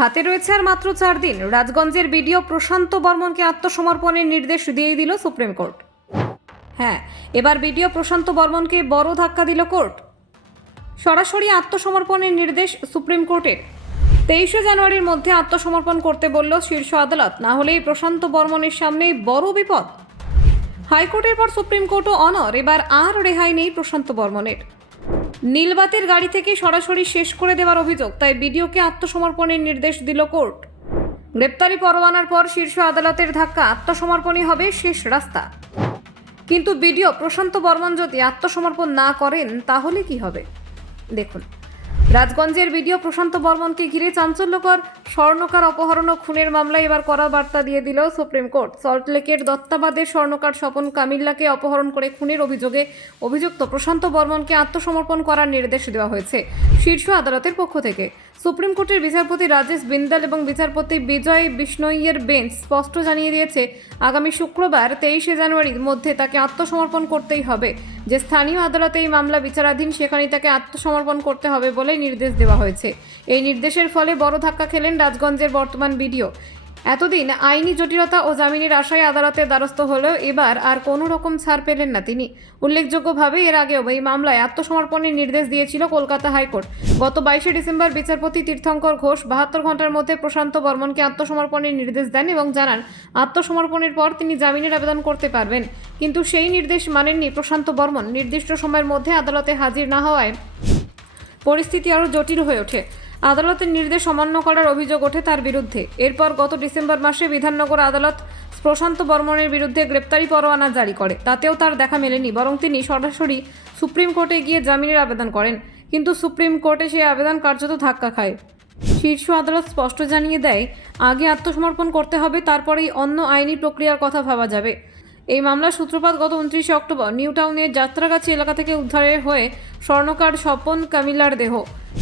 হাতে রয়েছে আর মাত্র 4 দিন। রাজগঞ্জের বিডিও প্রশান্ত বর্মনকে আত্মসমর্পণের নির্দেশ দিয়েই দিল সুপ্রিম কোর্ট। হ্যাঁ, এবার বিডিও প্রশান্ত বর্মনকে বড় ধাক্কা দিল কোর্ট। সরাসরি আত্মসমর্পণের নির্দেশ সুপ্রিম কোর্টের। 23 জানুয়ারির মধ্যে আত্মসমর্পণ করতে বলল শীর্ষ আদালত, না হলেই প্রশান্ত বর্মনের সামনেই বড় বিপদ। হাইকোর্টের পর সুপ্রিম কোর্টও অনর, এবার আর রেহাই নেই প্রশান্ত বর্মনের। নীলবাতির গাড়ি থেকে সরাসরি শেষ করে দেওয়ার অভিযোগ, তাই বিডিওকে আত্মসমর্পণের নির্দেশ দিল কোর্ট। গ্রেপ্তারি পরোয়ানার পর শীর্ষ আদালতের ধাক্কা, আত্মসমর্পণই হবে শেষ রাস্তা। কিন্তু বিডিও প্রশান্ত বর্মন যদি আত্মসমর্পণ না করেন তাহলে কি হবে দেখুন। রাজগঞ্জের বিডিও প্রশান্ত বর্মনকে ঘিরে চাঞ্চল্যকর স্বর্ণকার অপহরণ ও খুনের মামলায় এবার কড়া বার্তা দিয়ে দিল সুপ্রিম কোর্ট। সল্টলেকের দত্তাবাদের স্বর্ণকার স্বপন কামিল্লাকে অপহরণ করে খুনের অভিযোগে অভিযুক্ত প্রশান্ত বর্মনকে আত্মসমর্পণ করার নির্দেশ দেওয়া হয়েছে শীর্ষ আদালতের পক্ষ থেকে। সুপ্রিম কোর্টের বিচারপতি রাজেশ বিন্দাল এবং বিচারপতি বিজয় বিষ্ণইয়ের বেঞ্চ স্পষ্ট জানিয়ে দিয়েছে, আগামী শুক্রবার 23 জানুয়ারির মধ্যে তাকে আত্মসমর্পণ করতেই হবে। যে স্থানীয় আদালতে এই মামলা বিচারাধীন, সেখানেই তাকে আত্মসমর্পণ করতে হবে বলে নির্দেশ দেওয়া হয়েছে। এই নির্দেশের ফলে বড় ধাক্কা খেলেন রাজগঞ্জের বর্তমান বিডিও। এতদিন আইনি জটিলতা ও জামিনের আশায় আদালতের দ্বারস্থ হলেও এবার আর কোনো রকম ছাড় পেলেন না তিনি। উল্লেখযোগ্যভাবে এর আগেও এই মামলায় আত্মসমর্পণের নির্দেশ দিয়েছিল কলকাতা হাইকোর্ট। গত 22 ডিসেম্বর বিচারপতি তীর্থঙ্কর ঘোষ 72 ঘন্টার মধ্যে প্রশান্ত বর্মনকে আত্মসমর্পণের নির্দেশ দেন এবং জানান আত্মসমর্পণের পর তিনি জামিনের আবেদন করতে পারবেন। কিন্তু সেই নির্দেশ মানেননি প্রশান্ত বর্মন। নির্দিষ্ট সময়ের মধ্যে আদালতে হাজির না হওয়ায় পরিস্থিতি আরও জটিল হয়ে ওঠে। আদালতের নির্দেশ অমান্য করার অভিযোগ ওঠে তার বিরুদ্ধে। এরপর গত ডিসেম্বর মাসে বিধাননগর আদালত প্রশান্ত বর্মনের বিরুদ্ধে গ্রেপ্তারি পরোয়ানা জারি করে। তাতেও তার দেখা মেলেনি, বরং তিনি সরাসরি সুপ্রিম কোর্টে গিয়ে জামিনের আবেদন করেন। কিন্তু সুপ্রিম কোর্টে সেই আবেদন কার্যত ধাক্কা খায়। শীর্ষ আদালত স্পষ্ট জানিয়ে দেয়, আগে আত্মসমর্পণ করতে হবে, তারপরেই অন্য আইনি প্রক্রিয়ার কথা ভাবা যাবে। এই মামলার সূত্রপাত গত 29 অক্টোবর নিউ টাউনের যাত্রাগাছি এলাকা থেকে উদ্ধারের হয়ে স্বর্ণকার স্বপন কামিলার দেহ।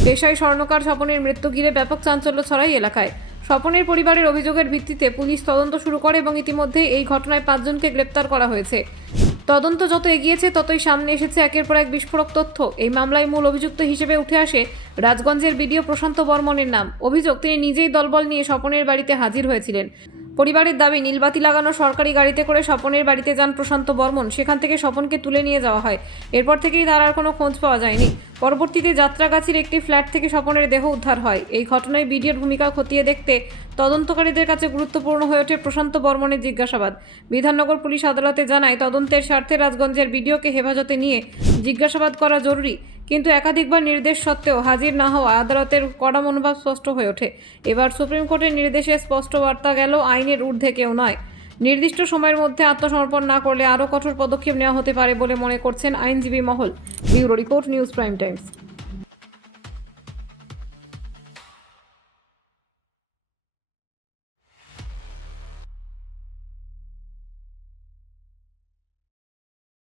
পেশায় স্বর্ণকার স্বপনের মৃত্যু ঘিরে ব্যাপক চাঞ্চল্য ছড়ায় এলাকায়। স্বপনের পরিবারের অভিযোগের ভিত্তিতে পুলিশ তদন্ত শুরু করে এবং ইতিমধ্যে এই ঘটনায় 5 জনকে গ্রেপ্তার করা হয়েছে। তদন্ত যত এগিয়েছে ততই সামনে এসেছে একের পর এক বিস্ফোরক তথ্য। এই মামলায় মূল অভিযুক্ত হিসেবে উঠে আসে রাজগঞ্জের বিডিও প্রশান্ত বর্মনের নাম। অভিযোগ, তিনি নিজেই দলবল নিয়ে স্বপনের বাড়িতে হাজির হয়েছিলেন। পরিবারের দাবি, নীলবাতি লাগানো সরকারি গাড়িতে করে স্বপনের বাড়িতে যান প্রশান্ত বর্মন। সেখান থেকে স্বপনকে তুলে নিয়ে যাওয়া হয়। এরপর থেকেই তার আর কোনো খোঁজ পাওয়া যায়নি। পরবর্তীতে যাত্রাগাছির একটি ফ্ল্যাট থেকে স্বপনের দেহ উদ্ধার হয়। এই ঘটনায় বিডিওর ভূমিকা খতিয়ে দেখতে তদন্তকারীদের কাছে গুরুত্বপূর্ণ হয়ে ওঠে প্রশান্ত বর্মনের জিজ্ঞাসাবাদ। বিধাননগর পুলিশ আদালতে জানায়, তদন্তের স্বার্থে রাজগঞ্জের বিডিওকে হেফাজতে নিয়ে জিজ্ঞাসাবাদ করা জরুরি। কিন্তু একাধিকবার নির্দেশ সত্ত্বেও হাজির না হওয়া আদালতের কড়া মনোভাব স্পষ্ট হয়ে ওঠে। এবার সুপ্রিম কোর্টের নির্দেশে স্পষ্ট বার্তা গেল, আইনের ঊর্ধ্বে কেউ নয়। নির্দিষ্ট সময়ের মধ্যে আত্মসমর্পণ না করলে আরও কঠোর পদক্ষেপ নেওয়া হতে পারে বলে মনে করছেন আইনজীবী মহল। Bureau report, news prime Times.